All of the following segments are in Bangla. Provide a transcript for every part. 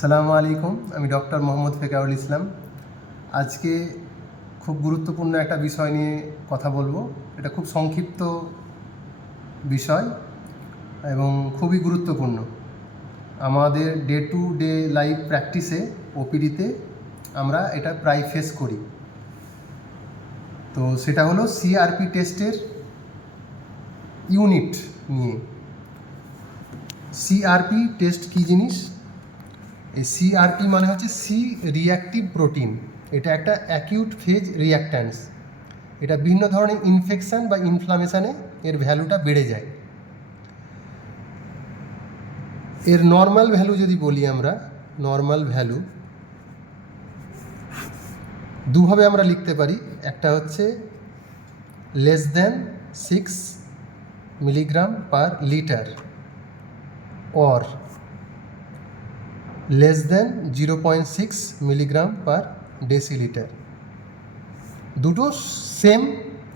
সালামু আলাইকুম, আমি ডক্টর মোহাম্মদ ফেকাউল ইসলাম। আজকে খুব গুরুত্বপূর্ণ একটা বিষয় নিয়ে কথা বলব। এটা খুব সংক্ষিপ্ত বিষয় এবং খুবই গুরুত্বপূর্ণ। আমাদের ডে টু ডে লাইফ প্র্যাকটিসে, ওপিডিতে আমরা এটা প্রায় ফেস করি। তো সেটা হলো সিআরপি টেস্টের ইউনিট নিয়ে। সিআরপি টেস্ট কী জিনিস? এই সিআরপি মানে হচ্ছে সি রিয়াক্টিভ প্রোটিন এটা একটা অ্যাকিউট ফেজ রিয়াক্ট্যান্স এটা বিভিন্ন ধরনের ইনফেকশান বা ইনফ্লামেশানে এর ভ্যালুটা বেড়ে যায়। এর নর্মাল ভ্যালু যদি বলি আমরা নর্মাল ভ্যালু দুভাবে আমরা লিখতে পারি। একটা হচ্ছে less than six milligram per litre or less than zero point six milligram per decilitre দুটো সেম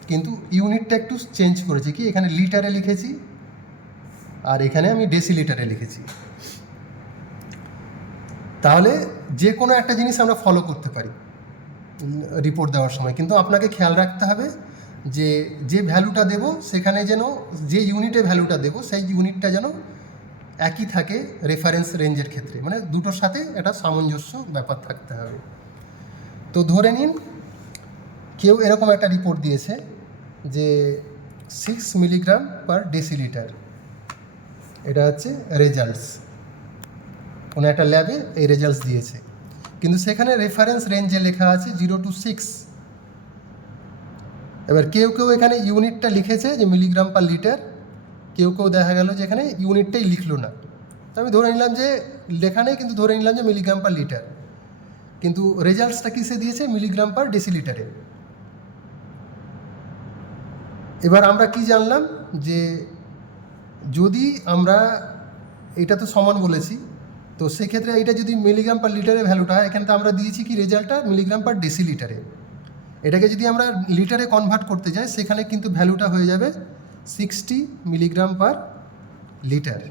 কিন্তু ইউনিটটা একটু চেঞ্জ করেছি কি? এখানে লিটারে লিখেছি, আর এখানে আমি ডেসিলিটারে লিখেছি। তাহলে যে কোনো একটা জিনিস আমরা ফলো করতে পারি রিপোর্ট দেওয়ার সময়। কিন্তু আপনাকে খেয়াল রাখতে হবে যে যে ভ্যালুটা দেব, সেখানে যেন যে ইউনিটে ভ্যালুটা দেব, সেই ইউনিটটা যেন একই থাকে রেফারেন্স রেঞ্জের ক্ষেত্রে। মানে দুটোর সাথে একটা সামঞ্জস্য ব্যাপার থাকতে হবে। তো ধরে নিন, কেউ এরকম একটা রিপোর্ট দিয়েছে যে সিক্স মিলিগ্রাম পার ডেসিলিটার এটা হচ্ছে রেজাল্টস কোনো একটা ল্যাবে এই রেজাল্টস দিয়েছে। কিন্তু সেখানে রেফারেন্স রেঞ্জে লেখা আছে জিরো টু সিক্স এবার কেউ কেউ এখানে ইউনিটটা লিখেছে যে মিলিগ্রাম পার লিটার কেউ কেউ দেখা গেল যে এখানে ইউনিটটাই লিখলো না। তো আমি ধরে নিলাম যে লেখা নেই, কিন্তু ধরে নিলাম যে মিলিগ্রাম পার লিটার। কিন্তু রেজাল্টসটা কিসে দিয়েছে? মিলিগ্রাম পার ডেসিলিটারে। এবার আমরা কি জানলাম? যে যদি আমরা এটা তো সমান বলেছি, তো সেক্ষেত্রে এটা যদি মিলিগ্রাম পার লিটারে ভ্যালুটা হয়, এখানে তো আমরা দিয়েছি কি রেজাল্টটা? মিলিগ্রাম পার ডেসিলিটারে। এটাকে যদি আমরা লিটারে কনভার্ট করতে যাই, সেখানে কিন্তু ভ্যালুটা হয়ে যাবে সিক্সটি মিলিগ্রাম পার লিটার।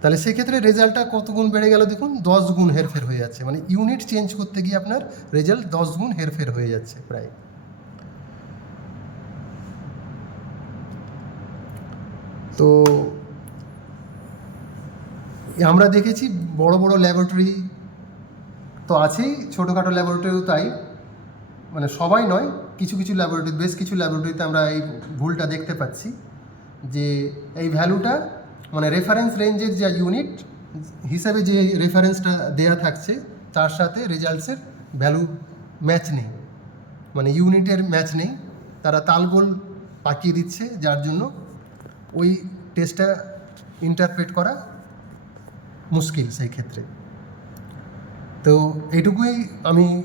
তাহলে সেক্ষেত্রে রেজাল্টটা কত গুণ বেড়ে গেল দেখুন? দশ গুণ হেরফের হয়ে যাচ্ছে। মানে ইউনিট চেঞ্জ করতে গিয়ে আপনার রেজাল্ট দশ গুণ হেরফের হয়ে যাচ্ছে প্রায়। তো আমরা দেখেছি বড় বড় ল্যাবরেটরি তো আছেই, ছোটোখাটো ল্যাবরেটরিও তাই। মানে সবাই নয়, কিছু কিছু ল্যাবরেটরি বেশ কিছু ল্যাবরেটরিতে আমরা এই ভুলটা দেখতে পাচ্ছি যে এই ভ্যালুটা মানে রেফারেন্স রেঞ্জের যে ইউনিট হিসাবে যে রেফারেন্সটা দেয়া থাকছে, তার সাথে রেজাল্টসের ভ্যালু ম্যাচ নেই। মানে ইউনিটের ম্যাচ নেই। তারা তালগোল পাকিয়ে দিচ্ছে, যার জন্য ওই টেস্টটা ইন্টারপ্রেট করা মুশকিল সেই ক্ষেত্রে। তো এইটুকুই আমি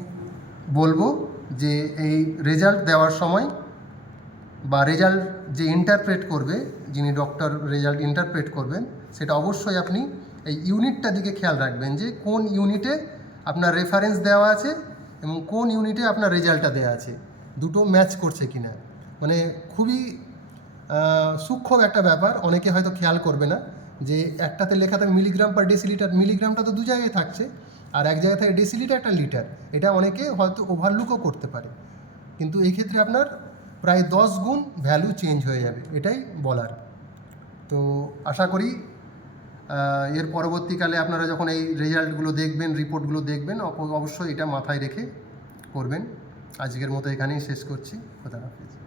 বলব। যে এই রেজাল্ট দেওয়ার সময় বা রেজাল্ট যে ইন্টারপ্রেট করবে, যিনি ডক্টর রেজাল্ট ইন্টারপ্রেট করবেন, সেটা অবশ্যই আপনি এই ইউনিটটা দিকে খেয়াল রাখবেন যে কোন ইউনিটে আপনার রেফারেন্স দেওয়া আছে এবং কোন ইউনিটে আপনার রেজাল্টটা দেওয়া আছে। দুটো ম্যাচ করছে কিনা। মানে খুবই সূক্ষ্ম একটা ব্যাপার, অনেকে হয়তো খেয়াল করবে না যে একটাতে লেখা থাকে মিলিগ্রাম পার ডেসিলিটার মিলিগ্রামটা তো দু জায়গায় থাকছে। আর এক জায়গায় থাকে ডেসিলিটার একটা লিটার এটা অনেকে হয়তো ওভারলুকও করতে পারে। কিন্তু এই ক্ষেত্রে আপনার প্রায় দশ গুণ ভ্যালু চেঞ্জ হয়ে যাবে, এটাই বলার। তো আশা করি এর পরবর্তীকালে আপনারা যখন এই রেজাল্টগুলো দেখবেন রিপোর্টগুলো দেখবেন অবশ্যই এটা মাথায় রেখে করবেন। আজকের মতো এখানেই শেষ করছি। খোদা হাফিজ।